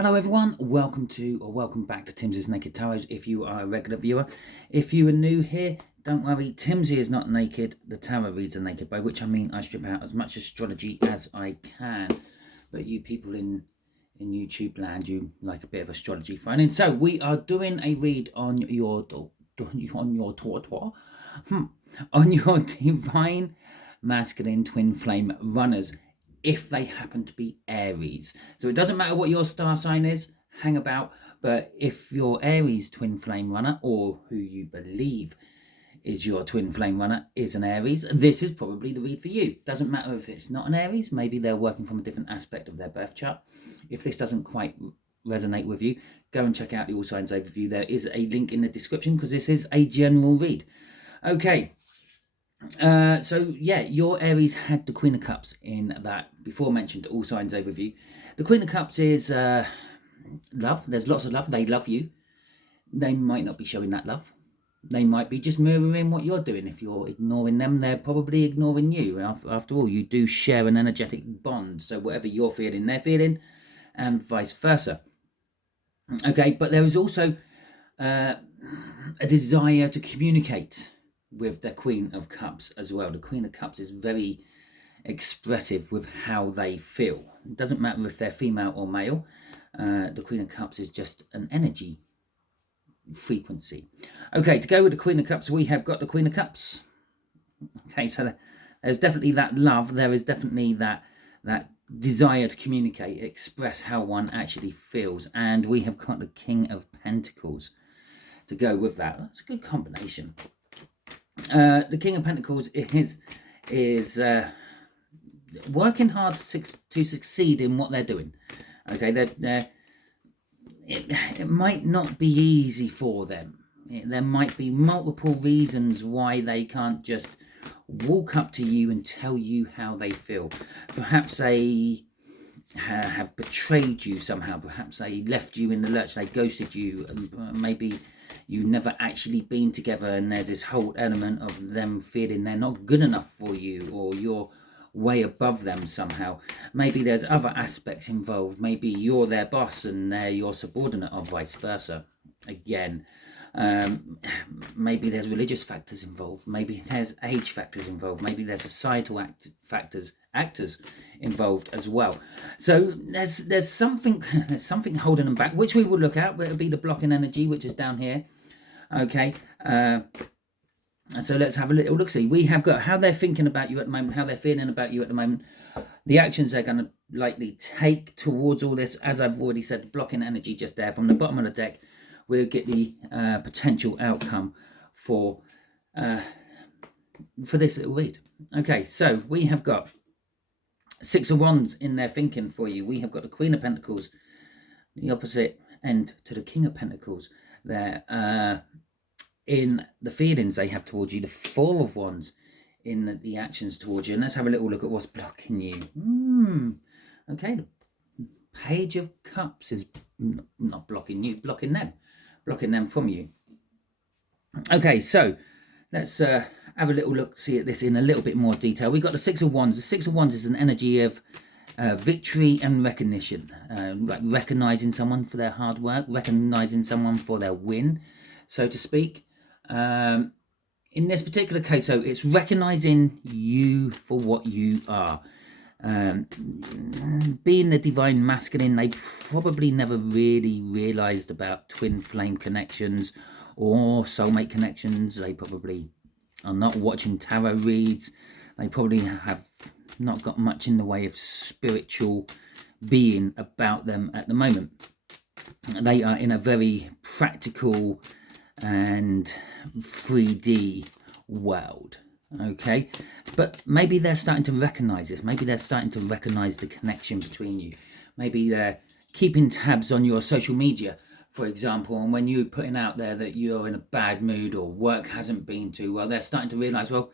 Hello everyone, welcome back to Timsy Naked Tarot if you are a regular viewer. If you are new here, don't worry, Timsy is not naked, the tarot reads are naked, by which I mean I strip out as much astrology as I can. But you people in YouTube land, you like a bit of astrology finding. So we are doing a read on your divine masculine twin flame runners, if they happen to be Aries. So it doesn't matter what your star sign is, hang about, but if your Aries twin flame runner, or who you believe is your twin flame runner, is an Aries, this is probably the read for you. Doesn't matter if it's not an Aries, maybe they're working from a different aspect of their birth chart. If this doesn't quite resonate with you, go and check out the All Signs Overview. There is a link in the description because this is a general read. Okay. So yeah, your Aries had the Queen of Cups in that before mentioned All Signs Overview. The Queen of Cups is love. There's lots of love. They love you. They might not be showing that love. They might be just mirroring what you're doing. If you're ignoring them, they're probably ignoring you. After all, you do share an energetic bond. So whatever you're feeling, they're feeling, and vice versa. Okay, but there is also a desire to communicate with the Queen of Cups as well. The Queen of Cups is very expressive with how they feel. It doesn't matter if they're female or male. The Queen of Cups is just an energy frequency. Okay, to go with the Queen of Cups, we have got the Queen of Cups. Okay, so there's definitely that love. There is definitely that desire to communicate, express how one actually feels. And we have got the King of Pentacles to go with that. That's a good combination. The King of Pentacles is working hard to succeed in what they're doing. Okay, it might not be easy for them. There might be multiple reasons why they can't just walk up to you and tell you how they feel. Perhaps they have betrayed you somehow. Perhaps they left you in the lurch. They ghosted you. Maybe you never actually been together, and there's this whole element of them feeling they're not good enough for you, or you're way above them somehow. Maybe there's other aspects involved. Maybe you're their boss and they're your subordinate, or vice versa. Again, maybe there's religious factors involved. Maybe there's age factors involved. Maybe there's societal actors involved as well. So there's something holding them back, which we will look at. It'll be the blocking energy, which is down here. Okay. So let's have a little look. See, we have got how they're thinking about you at the moment, how they're feeling about you at the moment, the actions they're going to likely take towards all this. As I've already said, blocking energy just there from the bottom of the deck. We'll get the potential outcome for this little read. Okay, so we have got Six of Wands in their thinking for you. We have got the Queen of Pentacles, the opposite end to the King of Pentacles there. In the feelings they have towards you, the Four of Wands in the actions towards you. And let's have a little look at what's blocking you. Okay, the Page of Cups is not blocking you, blocking them from you. Okay, so let's have a little look, see at this in a little bit more detail. We've got the Six of Wands. The Six of Wands is an energy of victory and recognition, like recognizing someone for their hard work, recognizing someone for their win, so to speak. In this particular case, so it's recognizing you for what you are. Being the divine masculine, they probably never really realized about twin flame connections or soulmate connections. They probably are not watching tarot reads. They probably have not got much in the way of spiritual being about them at the moment. They are in a very practical and 3D world. Okay, but maybe they're starting to recognize this. Maybe they're starting to recognize the connection between you. Maybe they're keeping tabs on your social media, for example, and when you're putting out there that you're in a bad mood or work hasn't been too well, they're starting to realize, well,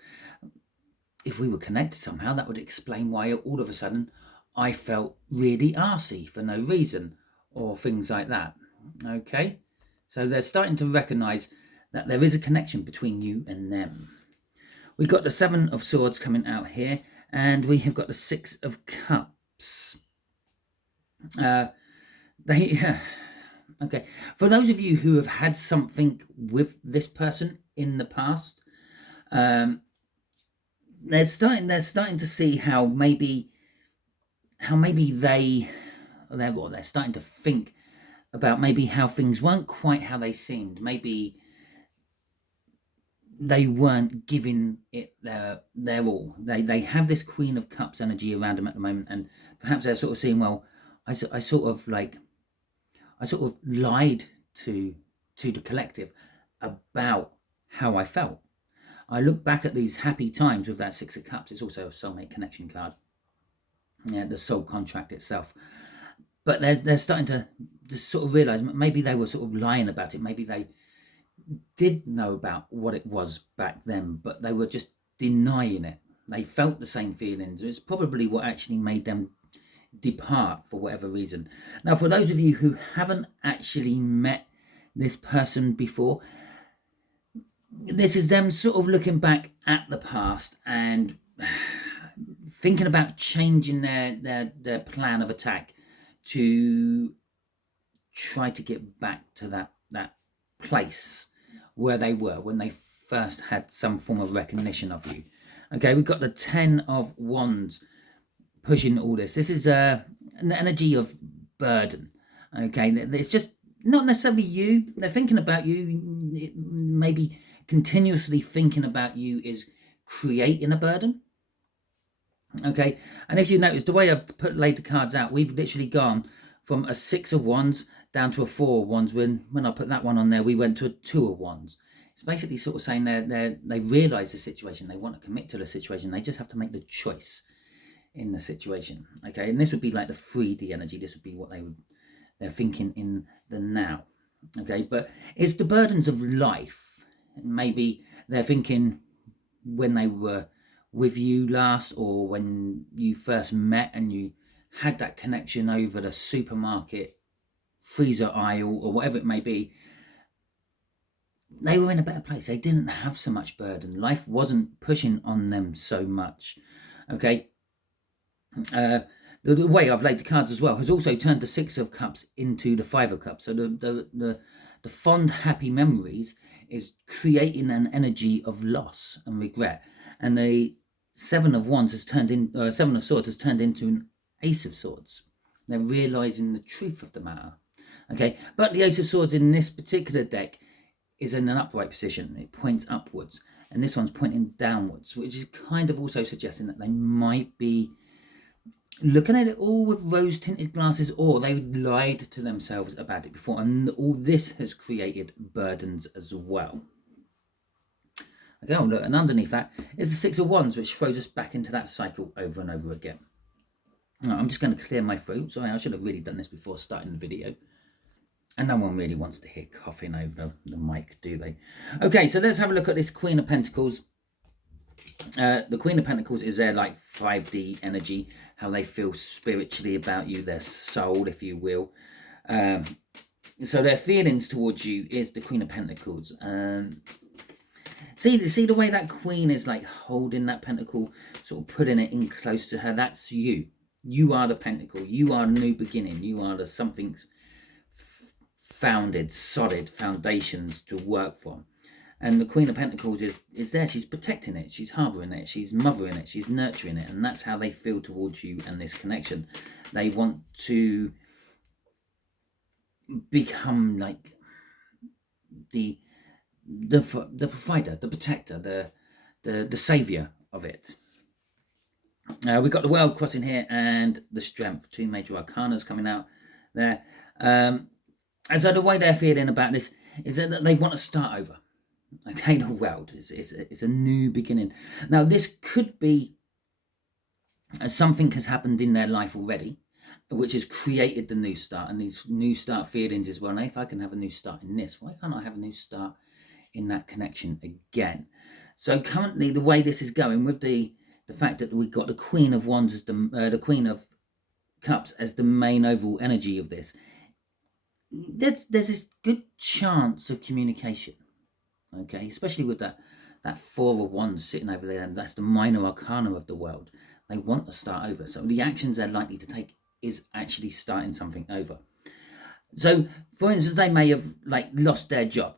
if we were connected somehow, that would explain why all of a sudden I felt really arsey for no reason, or things like that. Okay, so they're starting to recognize that there is a connection between you and them. We've got the Seven of Swords coming out here, and we have got the Six of Cups. They okay. For those of you who have had something with this person in the past, um, they're starting to see how maybe they're starting to think about maybe how things weren't quite how they seemed. Maybe they weren't giving it their all. They have this Queen of Cups energy around them at the moment, and perhaps they're sort of seeing, well, I sort of lied to the collective about how I felt. I look back at these happy times with that Six of Cups. It's also a soulmate connection card. Yeah, the soul contract itself. But they're starting to just sort of realize maybe they were sort of lying about it. Maybe they did know about what it was back then, but they were just denying it. They felt the same feelings. It's probably what actually made them depart for whatever reason. Now, for those of you who haven't actually met this person before, this is them sort of looking back at the past and thinking about changing their plan of attack to try to get back to that place where they were when they first had some form of recognition of you. Okay, we've got the 10 of Wands pushing all this. This is an energy of burden. Okay, it's just not necessarily you. They're thinking about you. Maybe continuously thinking about you is creating a burden. Okay, and if you notice the way I've laid the cards out, we've literally gone from a 6 of Wands down to a 4 of Wands. When I put that one on there, we went to a 2 of Wands. It's basically sort of saying they realise the situation, they want to commit to the situation, they just have to make the choice in the situation. Okay, and this would be like the 3D energy. This would be what they're thinking in the now. Okay, but it's the burdens of life. Maybe they're thinking when they were with you last, or when you first met and you had that connection over the supermarket freezer aisle or whatever it may be. They were in a better place. They didn't have so much burden. Life wasn't pushing on them so much. Okay, the way I've laid the cards as well has also turned the 6 of Cups into the 5 of Cups. So the fond, happy memories is creating an energy of loss and regret, and the 7 of Wands has turned in 7 of Swords has turned into an Ace of Swords. They're realizing the truth of the matter. Okay, but the Ace of Swords in this particular deck is in an upright position. It points upwards, and this one's pointing downwards, which is kind of also suggesting that they might be looking at it all with rose-tinted glasses, or they lied to themselves about it before, and all this has created burdens as well. Okay, look, and underneath that is the 6 of Wands, which throws us back into that cycle over and over again. Now, I'm just going to clear my throat. Sorry, I should have really done this before starting the video. And no one really wants to hear coughing over the mic, do they? Okay, so let's have a look at this Queen of Pentacles. The Queen of Pentacles is their like 5D energy, how they feel spiritually about you, their soul, if you will. So their feelings towards you is the Queen of Pentacles. See the way that Queen is like holding that pentacle, sort of putting it in close to her. That's you. You are the pentacle. You are the new beginning. You are the something founded, solid foundations to work from. And the Queen of Pentacles is there. She's protecting it. She's harbouring it. She's mothering it. She's nurturing it. And that's how they feel towards you and this connection. They want to become like the provider, the protector, the saviour of it. We've got the World crossing here and the Strength. 2 major arcanas coming out there. And so the way they're feeling about this is that they want to start over. Okay, the World is a new beginning. Now, this could be something has happened in their life already, which has created the new start. And these new start feelings is, well, if I can have a new start in this, why can't I have a new start in that connection again? So currently, the way this is going with the fact that we've got the Queen of Wands as the Queen of Cups as the main overall energy of this, there's this good chance of communication. Okay, especially with that 4 of Wands sitting over there, and that's the minor arcana of the World. They want to start over. So the actions they're likely to take is actually starting something over. So, for instance, they may have like lost their job,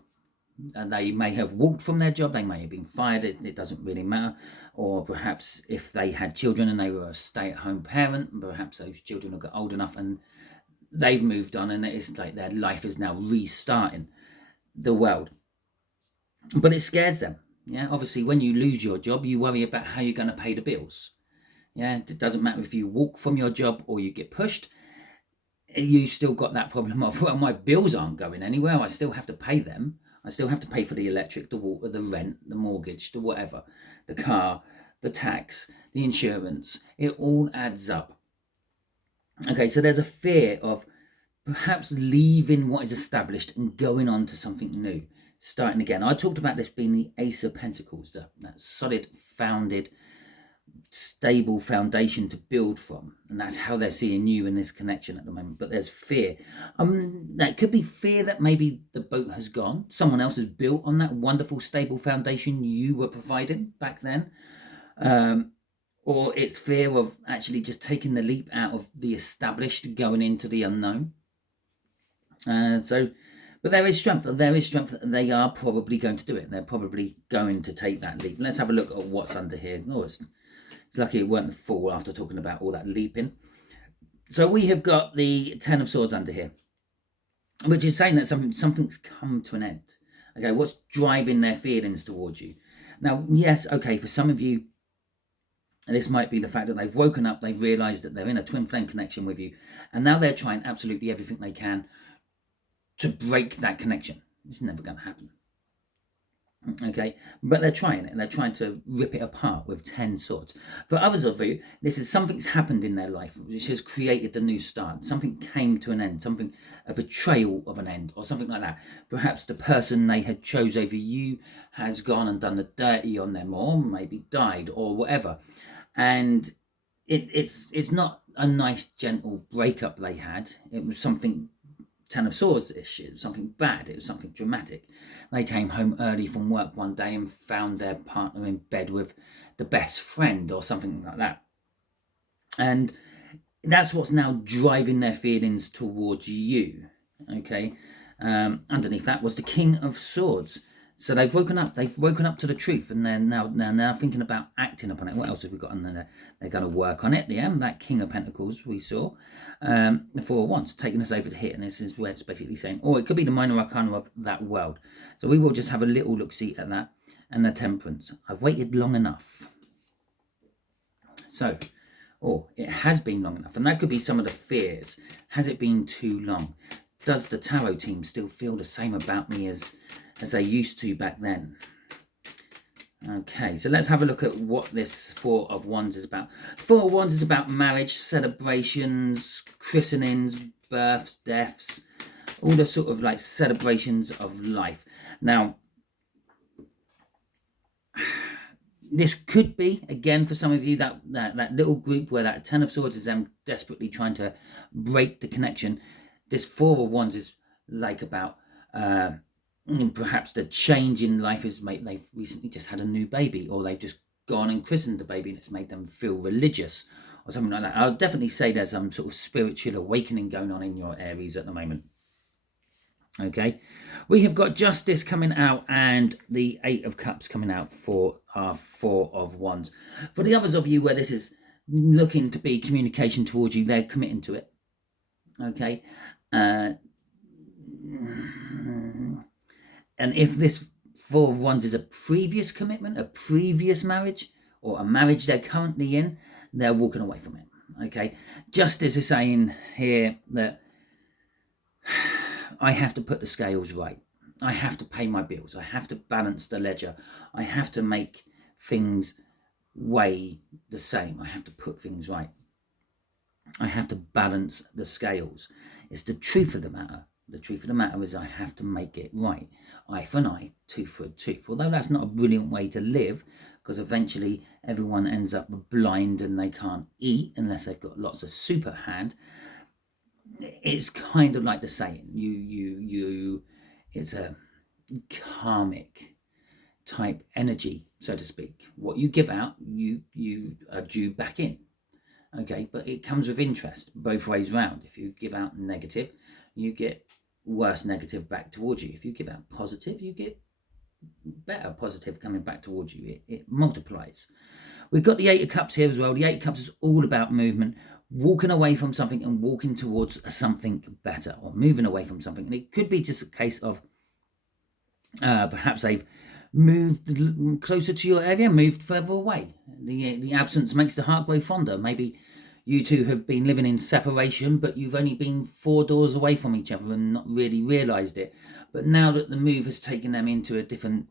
and they may have walked from their job. They may have been fired. It doesn't really matter. Or perhaps if they had children and they were a stay-at-home parent, perhaps those children have got old enough and they've moved on, and it's like their life is now restarting the world. But it scares them. Yeah, obviously, when you lose your job, you worry about how you're going to pay the bills. Yeah, it doesn't matter if you walk from your job or you get pushed. You still got that problem of, well, my bills aren't going anywhere. I still have to pay them. I still have to pay for the electric, the water, the rent, the mortgage, the whatever, the car, the tax, the insurance. It all adds up. Okay, so there's a fear of perhaps leaving what is established and going on to something new, starting again. I talked about this being the Ace of Pentacles, that solid, founded, stable foundation to build from, and that's how they're seeing you in this connection at the moment. But there's fear. That could be fear that maybe the boat has gone, someone else has built on that wonderful stable foundation you were providing back then, or it's fear of actually just taking the leap out of the established, going into the unknown. But there is strength. They are probably going to do it. They're probably going to take that leap. Let's have a look at what's under here. Oh, it's lucky it weren't the Fool after talking about all that leaping. So we have got the Ten of Swords under here, which is saying that something's come to an end. Okay, what's driving their feelings towards you? Now, yes, okay, for some of you, this might be the fact that they've woken up, they've realised that they're in a twin flame connection with you, and now they're trying absolutely everything they can to break that connection. It's never going to happen. Okay, but they're trying it, and they're trying to rip it apart with 10 swords. For others of you, this is something's happened in their life which has created the new start. Something came to an end, a betrayal of an end, or something like that. Perhaps the person they had chose over you has gone and done the dirty on them, or maybe died, or whatever. And it's not a nice, gentle breakup they had. It was something Ten of Swords issue, something bad. It was something dramatic. They came home early from work one day and found their partner in bed with the best friend or something like that. And that's what's now driving their feelings towards you. Okay. Underneath that was the King of Swords. So they've woken up to the truth, and they're now thinking about acting upon it. What else have we got on there? They're going to work on it. Yeah, that King of Pentacles we saw. The Four of Wands taking us over to here, and this is where it's basically saying, or it could be the minor arcana of that world. So we will just have a little look-see at that. And the Temperance. I've waited long enough. So, it has been long enough, and that could be some of the fears. Has it been too long? Does the tarot team still feel the same about me as they used to back then? Okay, so let's have a look at what this Four of Wands is about. Four of Wands is about marriage, celebrations, christenings, births, deaths, all the sort of like celebrations of life. Now, this could be, again, for some of you, that little group where that Ten of Swords is them desperately trying to break the connection. This Four of Wands is like about perhaps the change in life is they've recently just had a new baby, or they've just gone and christened the baby and it's made them feel religious or something like that. I'll definitely say there's some sort of spiritual awakening going on in your Aries at the moment. Okay, we have got Justice coming out and the Eight of Cups coming out for our Four of Wands. For the others of you where this is looking to be communication towards you, they're committing to it. Okay, and if this Four of Wands is a previous commitment, a previous marriage, or a marriage they're currently in, they're walking away from it. Okay, Justice is saying here that I have to put the scales right. I have to pay my bills. I have to balance the ledger. I have to make things weigh the same. I have to put things right. I have to balance the scales. It's the truth of the matter. The truth of the matter is I have to make it right. Eye for an eye, tooth for a tooth. Although that's not a brilliant way to live, because eventually everyone ends up blind and they can't eat unless they've got lots of super hand. It's kind of like the saying, it's a karmic type energy, so to speak. What you give out, you are due back in. Okay, but it comes with interest both ways round. If you give out negative, you get worse negative back towards you. If you give out positive, you get better positive coming back towards you. It multiplies. We've got the Eight of Cups here as well. The Eight of Cups is all about movement, walking away from something and walking towards something better, or moving away from something. And it could be just a case of perhaps they've moved closer to your area, moved further away. The absence makes the heart grow fonder. Maybe you two have been living in separation, but you've only been 4 doors away from each other and not really realised it. But now that the move has taken them into a different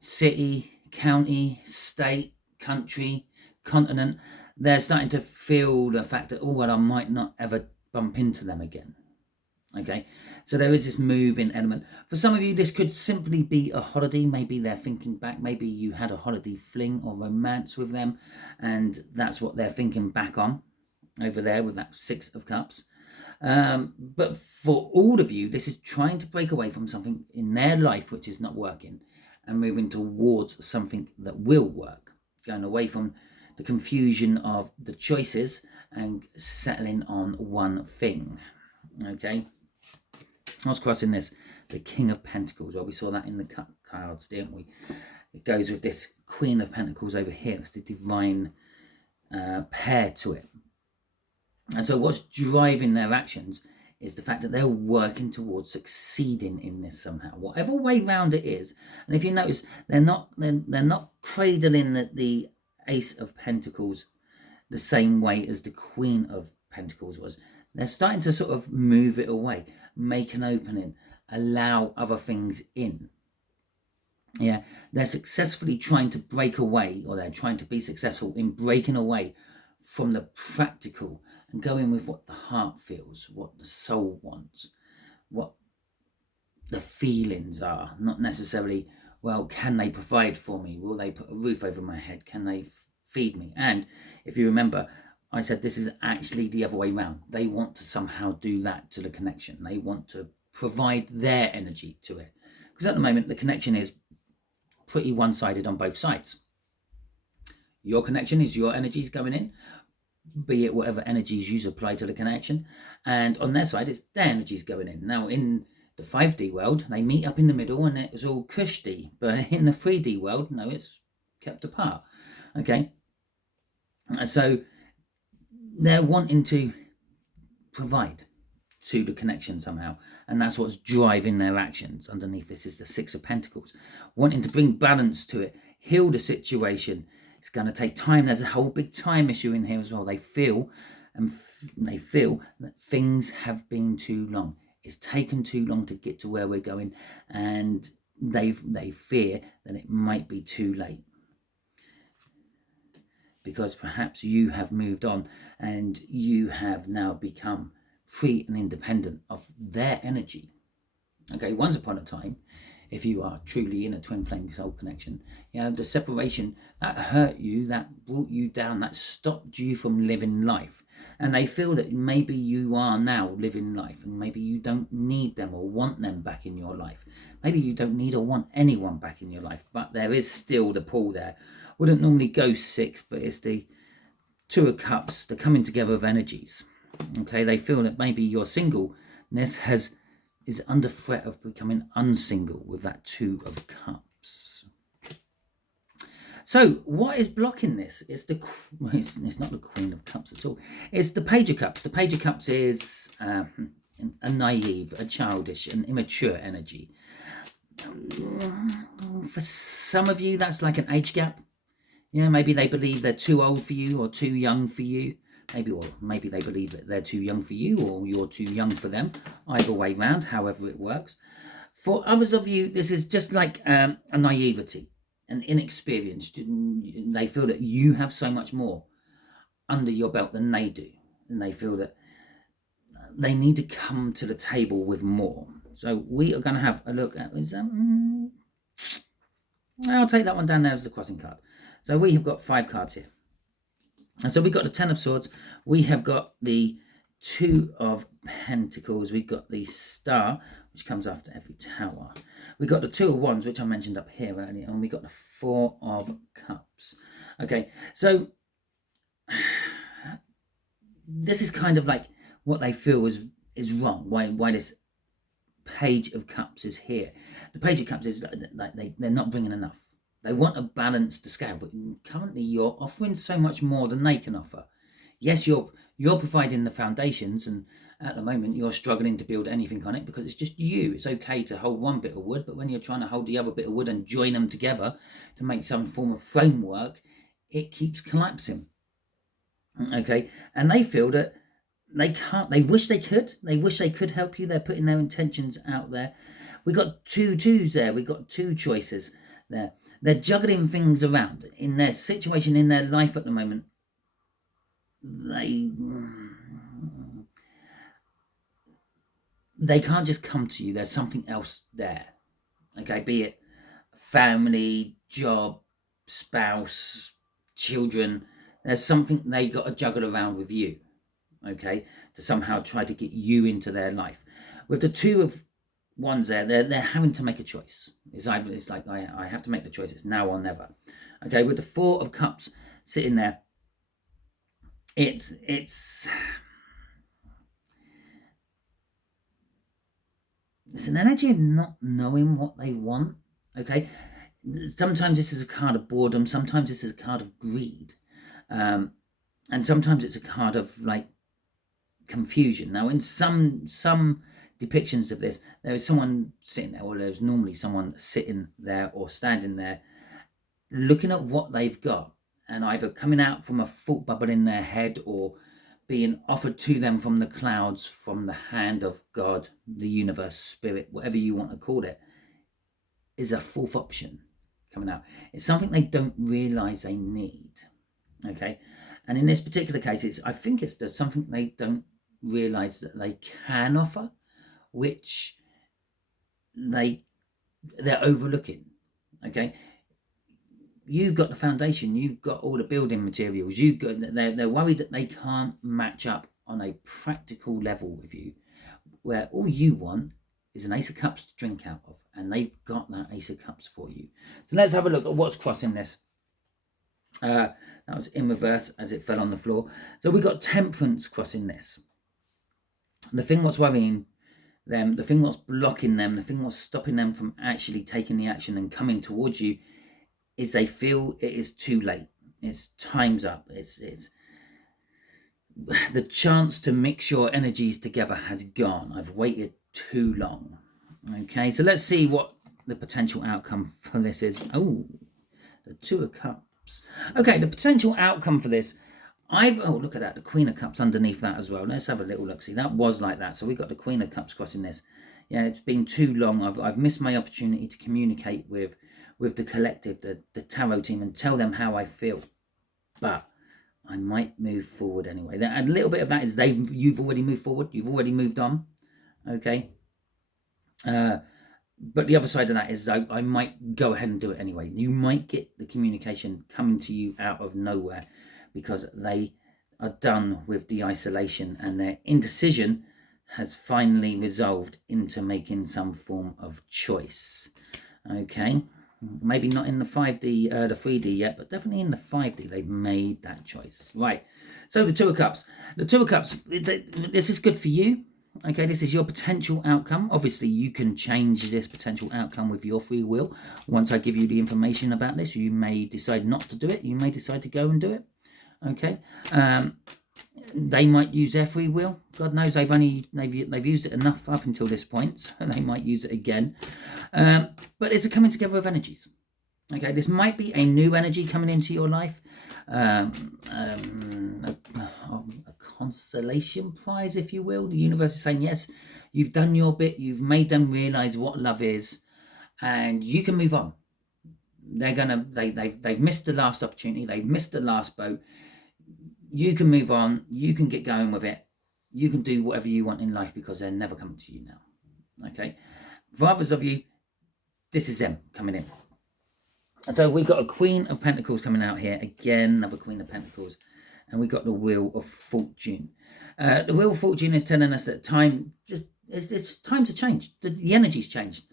city, county, state, country, continent, they're starting to feel the fact that, oh, well, I might not ever bump into them again. Okay, so there is this moving element. For some of you, this could simply be a holiday. Maybe they're thinking back. Maybe you had a holiday fling or romance with them, and that's what they're thinking back on over there with that Six of Cups. But for all of you, this is trying to break away from something in their life which is not working and moving towards something that will work. Going away from the confusion of the choices and settling on one thing. Okay. I was crossing this, the King of Pentacles. Well, we saw that in the cut cards, didn't we? It goes with this Queen of Pentacles over here. It's the divine pair to it. And so what's driving their actions is the fact that they're working towards succeeding in this somehow, whatever way round it is. And if you notice, they're not cradling the Ace of Pentacles the same way as the Queen of Pentacles was. They're starting to sort of move it away, make an opening, allow other things in. Yeah, they're successfully trying to break away, or they're trying to be successful in breaking away from the practical and going with what the heart feels, what the soul wants, what the feelings are. Not necessarily, well, can they provide for me? Will they put a roof over my head? Can they feed me? And if you remember, I said this is actually the other way around. They want to somehow do that to the connection. They want to provide their energy to it. Because at the moment, the connection is pretty one-sided on both sides. Your connection is your energies going in, be it whatever energies you apply to the connection. And on their side, it's their energies going in. Now, in the 5D world, they meet up in the middle and it was all cushy. But in the 3D world, no, it's kept apart. Okay? So they're wanting to provide to the connection somehow, and that's what's driving their actions. Underneath this is the Six of Pentacles, wanting to bring balance to it, heal the situation. It's going to take time. There's a whole big time issue in here as well. They feel that things have been too long. It's taken too long to get to where we're going, and they fear that it might be too late. Because perhaps you have moved on and you have now become free and independent of their energy. Okay, once upon a time, if you are truly in a twin flame soul connection, the separation, that hurt you, that brought you down, that stopped you from living life. And they feel that maybe you are now living life and maybe you don't need them or want them back in your life. Maybe you don't need or want anyone back in your life, but there is still the pull there. Wouldn't normally go 6, but it's the Two of Cups, the coming together of energies. Okay, they feel that maybe your singleness is under threat of becoming unsingle with that Two of Cups. So what is blocking this? It's not the Queen of Cups at all. It's the Page of Cups. The Page of Cups is a naive, a childish, an immature energy. For some of you, that's like an age gap. Yeah, maybe they believe they're too old for you or too young for you. Maybe they believe that they're too young for you or you're too young for them. Either way round, however it works. For others of you, this is just like a naivety, an inexperience. They feel that you have so much more under your belt than they do. And they feel that they need to come to the table with more. So we are going to have a look at... I'll take that one down there as the crossing card. So we have got 5 cards here. And so we've got the 10 of Swords. We have got the 2 of Pentacles. We've got the Star, which comes after every Tower. We've got the 2 of Wands, which I mentioned up here earlier. And we got the 4 of Cups. Okay, so this is kind of like what they feel is wrong. Why this Page of Cups is here. The Page of Cups is like they're not bringing enough. They want a balanced scale, but currently you're offering so much more than they can offer. Yes, you're providing the foundations, and at the moment you're struggling to build anything on it because it's just you. It's okay to hold one bit of wood, but when you're trying to hold the other bit of wood and join them together to make some form of framework, it keeps collapsing. Okay, and they feel that they can't. They wish they could. They wish they could help you. They're putting their intentions out there. We got two twos there. We got two choices there. They're juggling things around in their situation, in their life at the moment. They can't just come to you. There's something else there. Okay, be it family, job, spouse, children. There's something they got to juggle around with you. Okay, to somehow try to get you into their life. With the Two of Wands there, they're having to make a choice. It's like I have to make the choice. It's now or never. Okay, with the Four of Cups sitting there, it's an energy of not knowing what they want. Okay, sometimes this is a card of boredom. Sometimes this is a card of greed, and sometimes it's a card of like confusion. Now, in some depictions of this, there is someone sitting there, or there's normally someone sitting there or standing there looking at what they've got and either coming out from a thought bubble in their head or being offered to them from the clouds, from the hand of God, the universe, spirit, whatever you want to call it, is a fourth option coming out. It's something they don't realize they need. Okay, and in this particular case, I think it's something they don't realize that they can offer, which they're overlooking. Okay, you've got the foundation, you've got all the building materials, they're worried that they can't match up on a practical level with you, where all you want is an Ace of Cups to drink out of, and they've got that Ace of Cups for you. So let's have a look at what's crossing this. That was in reverse as it fell on the floor. So we got Temperance crossing this. The thing what's worrying them, the thing what's blocking them, the thing what's stopping them from actually taking the action and coming towards you is they feel it is too late. It's time's up. It's the chance to mix your energies together has gone. I've waited too long. Okay, so let's see what the potential outcome for this is. Oh, the Two of Cups. Okay, the potential outcome for this, look at that, the Queen of Cups underneath that as well. Let's have a little look. See, that was like that. So we got the Queen of Cups crossing this. Yeah, it's been too long. I've missed my opportunity to communicate with the collective, the tarot team, and tell them how I feel. But I might move forward anyway. A little bit of that is you've already moved forward. You've already moved on. Okay. But the other side of that is I might go ahead and do it anyway. You might get the communication coming to you out of nowhere because they are done with the isolation and their indecision has finally resolved into making some form of choice. Okay, maybe not in the 5D, the 3D yet, but definitely in the 5D they've made that choice. Right, so the Two of Cups. The Two of Cups, this is good for you. Okay, this is your potential outcome. Obviously, you can change this potential outcome with your free will. Once I give you the information about this, you may decide not to do it. You may decide to go and do it. Okay, they might use their free will. God knows they've used it enough up until this point, so they might use it again. But it's a coming together of energies. Okay, this might be a new energy coming into your life. A consolation prize, if you will. The universe is saying, yes, you've done your bit. You've made them realize what love is, and you can move on. They've missed the last opportunity. They've missed the last boat. You can move on. You can get going with it. You can do whatever you want in life because they're never coming to you now. Okay. For others of you, this is them coming in. So we've got a Queen of Pentacles coming out here. Again, another Queen of Pentacles. And we've got the Wheel of Fortune. The Wheel of Fortune is telling us that it's time to change. The energy's changed.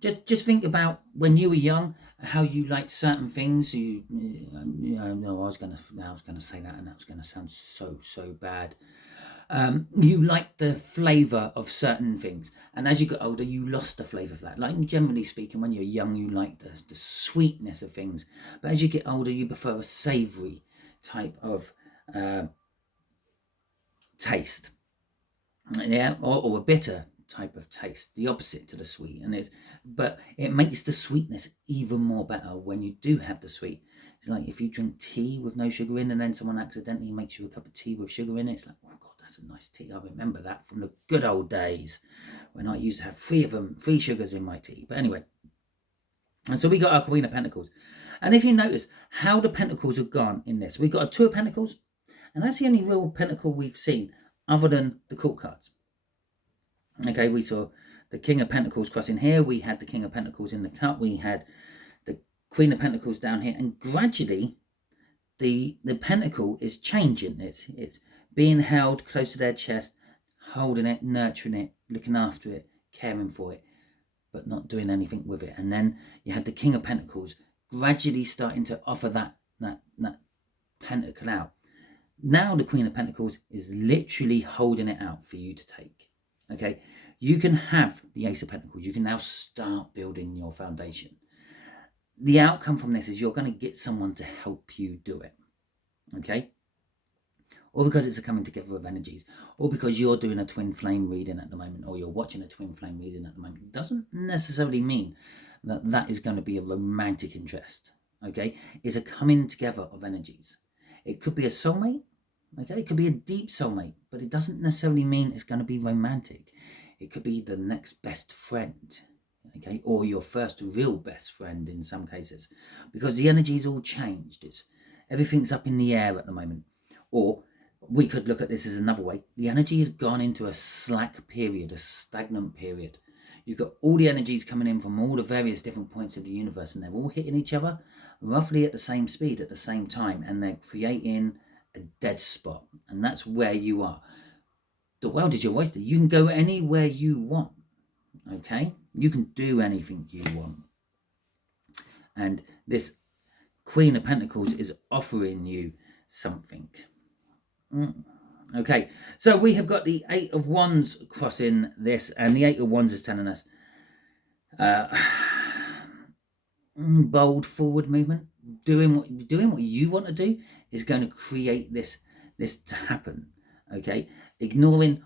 Just think about when you were young how you like certain things. No, I was gonna say that, and that was gonna sound so bad. You like the flavour of certain things, and as you get older, you lost the flavour of that. Like, generally speaking, when you're young, you like the sweetness of things, but as you get older, you prefer a savoury type of taste, yeah, or a bitter type of taste, the opposite to the sweet. But it makes the sweetness even more better when you do have the sweet. It's like if you drink tea with no sugar in, and then someone accidentally makes you a cup of tea with sugar in it. It's like, oh God, that's a nice tea. I remember that from the good old days when I used to have 3 sugars in my tea. But anyway, and so we got our Queen of Pentacles. And if you notice how the Pentacles have gone in this, we've got a 2 of Pentacles, and that's the only real Pentacle we've seen other than the Court cards. Okay, we saw the King of Pentacles crossing here. We had the King of Pentacles in the cut. We had the Queen of Pentacles down here. And gradually, the Pentacle is changing. It's being held close to their chest, holding it, nurturing it, looking after it, caring for it, but not doing anything with it. And then you had the King of Pentacles gradually starting to offer that Pentacle out. Now the Queen of Pentacles is literally holding it out for you to take. Okay, you can have the Ace of Pentacles. You can now start building your foundation. The outcome from this is you're going to get someone to help you do it. Okay, or because it's a coming together of energies, or because you're doing a twin flame reading at the moment, or you're watching a twin flame reading at the moment, it doesn't necessarily mean that that is going to be a romantic interest. Okay, it's a coming together of energies. It could be a soulmate. Okay, it could be a deep soulmate, but it doesn't necessarily mean it's going to be romantic. It could be the next best friend, okay, or your first real best friend in some cases, because the energy's all changed. Everything's up in the air at the moment. Or we could look at this as another way. The energy has gone into a slack period, a stagnant period. You've got all the energies coming in from all the various different points of the universe, and they're all hitting each other roughly at the same speed at the same time, and they're creating a dead spot, and that's where you are. The world is your oyster. You can go anywhere you want. Okay, you can do anything you want, and this Queen of Pentacles is offering you something. Okay, so we have got the 8 of Wands crossing this, and the 8 of Wands is telling us bold forward movement. Doing what you want to do is going to create this to happen. Okay, ignoring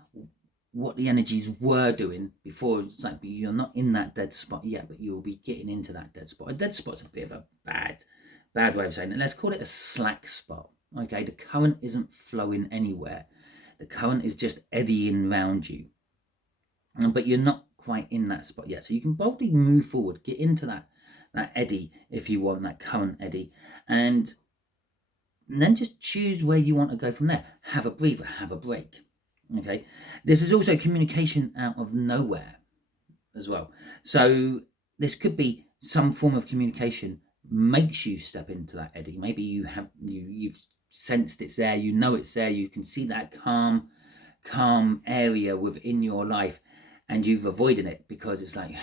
what the energies were doing before. It's like you're not in that dead spot yet, but you'll be getting into that dead spot. A dead spot's a bit of a bad way of saying it. Let's call it a slack spot. Okay, the current isn't flowing anywhere. The current is just eddying around you, but you're not quite in that spot yet. So you can boldly move forward, get into that eddy if you want, that current eddy, and then just choose where you want to go from there. Have a breather, have a break. Okay, this is also communication out of nowhere as well. So this could be some form of communication makes you step into that eddy. Maybe you've sensed it's there, you know it's there, you can see that calm area within your life, and you've avoided it because it's like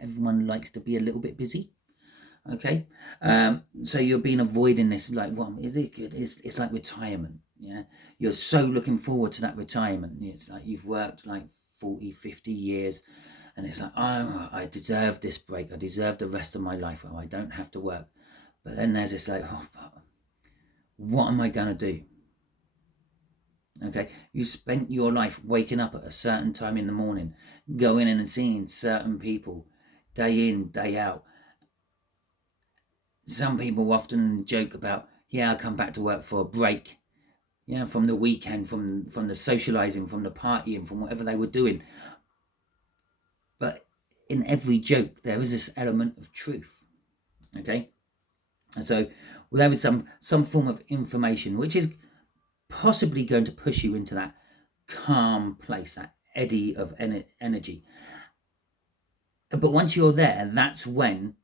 everyone likes to be a little bit busy. Okay, so you've been avoiding this. Like, well, is it good? It's like retirement. Yeah, you're so looking forward to that retirement. It's like you've worked like 40-50 years, and it's like, oh, I deserve this break. I deserve the rest of my life where I don't have to work. But then there's this like, oh, what am I going to do? Okay, you spent your life waking up at a certain time in the morning, going in and seeing certain people day in, day out. Some people often joke about, yeah, I come back to work for a break, yeah, from the weekend, from the socializing, from the partying, from whatever they were doing. But in every joke, there is this element of truth. Okay, and so there is some form of information which is possibly going to push you into that calm place, that eddy of energy. But once you're there, that's when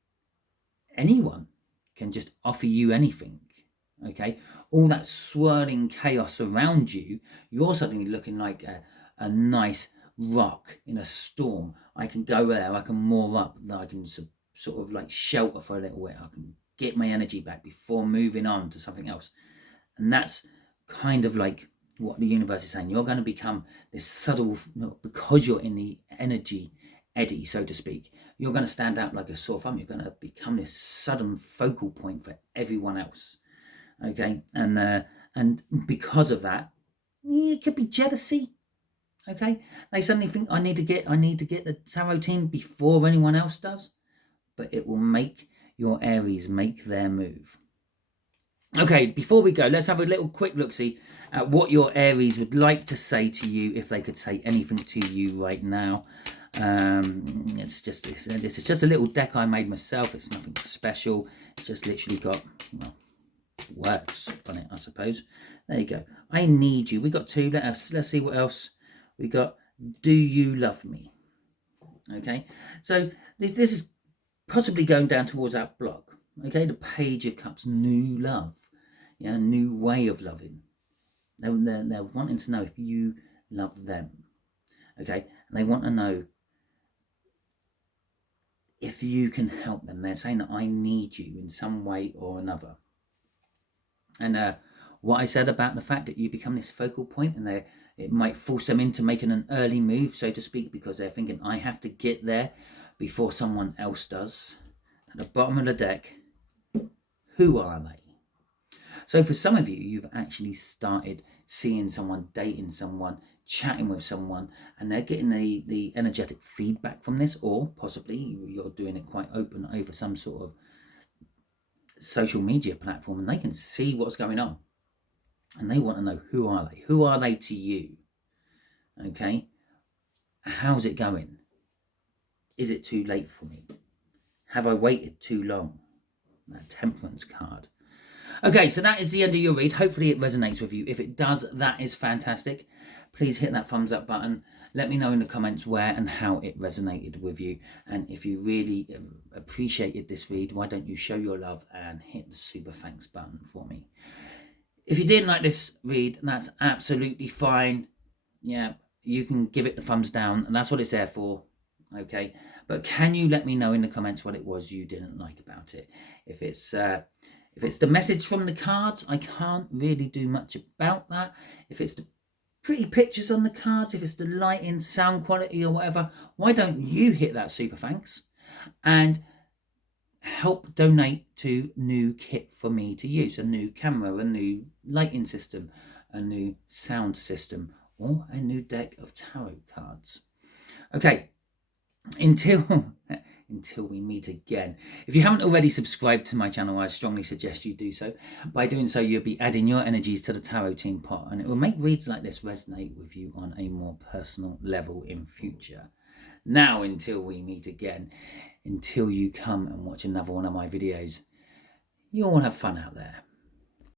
anyone can just offer you anything. Okay, all that swirling chaos around you, you're suddenly looking like a nice rock in a storm. I can go there, I can moor up, I can sort of like shelter for a little bit. I can get my energy back before moving on to something else. And that's kind of like what the universe is saying. You're going to become this subtle, because you're in the energy eddy, so to speak, you're going to stand out like a sore thumb. You're going to become this sudden focal point for everyone else. Okay, and because of that, it could be jealousy. Okay, they suddenly think I need to get the tarot team before anyone else does, but it will make your Aries make their move. Okay, before we go, let's have a little quick look-see at what your Aries would like to say to you, if they could say anything to you right now. This is just a little deck I made myself. It's nothing special. It's just literally got, well, words on it, I suppose. There you go. I need you. We got two. Let's see what else we got. Do you love me? Okay, so this is possibly going down towards that block. Okay, the Page of Cups, new love, yeah, new way of loving. They're wanting to know if you love them. Okay, and they want to know if you can help them. They're saying that I need you in some way or another. And what I said about the fact that you become this focal point, and it might force them into making an early move, so to speak, because they're thinking, I have to get there before someone else does. At the bottom of the deck, who are they? So for some of you, you've actually started seeing someone, dating someone, chatting with someone, and they're getting the energetic feedback from this, or possibly you're doing it quite open over some sort of social media platform, and they can see what's going on, and they want to know, who are they? Who are they to you? Okay, how's it going? Is it too late for me? Have I waited too long? That Temperance card. Okay, so that is the end of your read. Hopefully it resonates with you. If it does, that is fantastic. Please hit that thumbs up button. Let me know in the comments where and how it resonated with you. And if you really appreciated this read, why don't you show your love and hit the super thanks button for me. If you didn't like this read, that's absolutely fine. Yeah, you can give it the thumbs down, and that's what it's there for. Okay, but can you let me know in the comments what it was you didn't like about it? If it's the message from the cards, I can't really do much about that. If it's the pretty pictures on the cards, if it's the lighting, sound quality or whatever, why don't you hit that super thanks and help donate to new kit for me to use, a new camera, a new lighting system, a new sound system, or a new deck of tarot cards. Okay, until we meet again. If you haven't already subscribed to my channel, I strongly suggest you do so. By doing so, you'll be adding your energies to the tarot team pot, and it will make reads like this resonate with you on a more personal level in future. Now, until we meet again, until you come and watch another one of my videos, you all have fun out there.